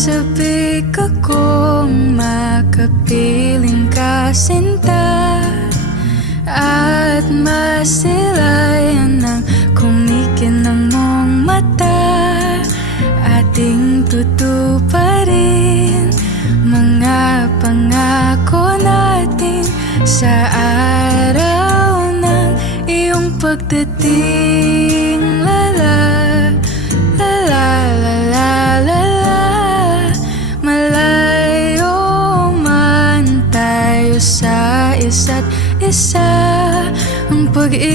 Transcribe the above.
sabik akong makapiling ka, sinta, at masilayan ng kumikinang mong mata. Ating tutuparin mga pangako natin sa araw ng iyong pagdating. La la la la la la la la. Malayo man tayo sa isa't isa, ang pag-ibig